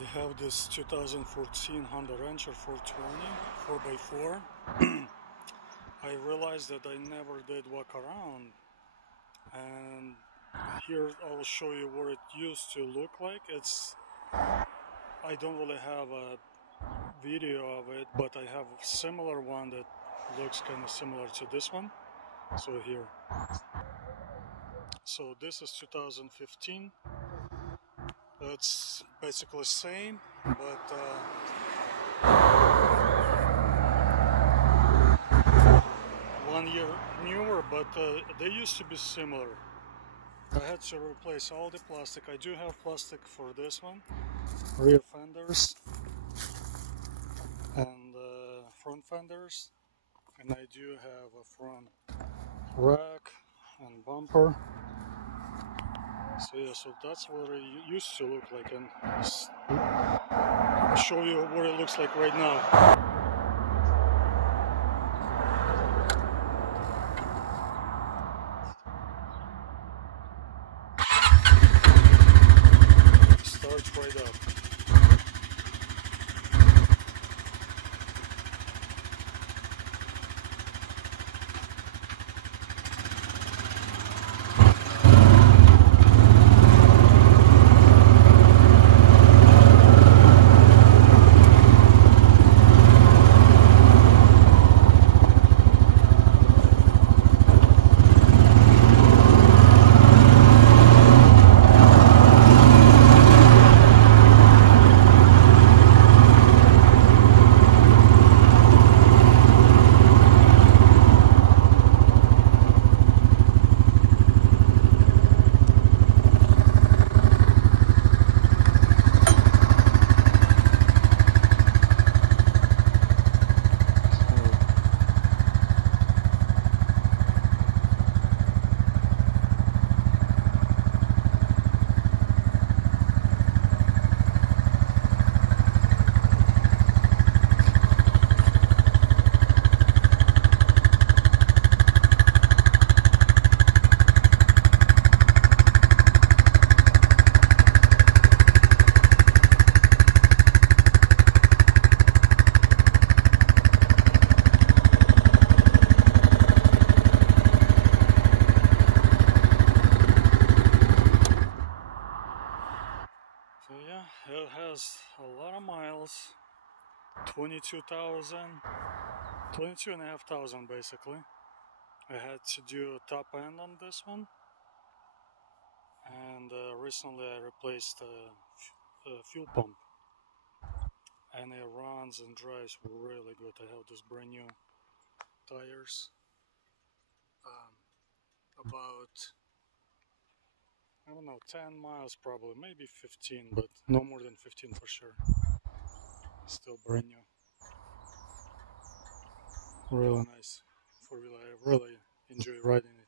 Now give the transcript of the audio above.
I have this 2014 Honda Rancher 420 4x4. I realized that I never did walk around, and here I'll show you what it used to look like. I don't really have a video of it, but I have a similar one that looks kind of similar to this one. So here, so this is 2015. It's basically same, but 1 year newer, but they used to be similar. I had to replace all the plastic. I do have plastic for this one, rear fenders and front fenders, and I do have a front rack and bumper. So yeah, so that's what it used to look like, and I'll show you what it looks like right now. Starts right up. So yeah, it has a lot of miles, 22,500 basically. I had to do a top end on this one, and recently I replaced a fuel pump, and it runs and drives really good. I have these brand new tires, about, I don't know, 10 miles probably, maybe 15, but no more than 15 for sure. Still brand new. Really nice four-wheeler. I really enjoy riding it.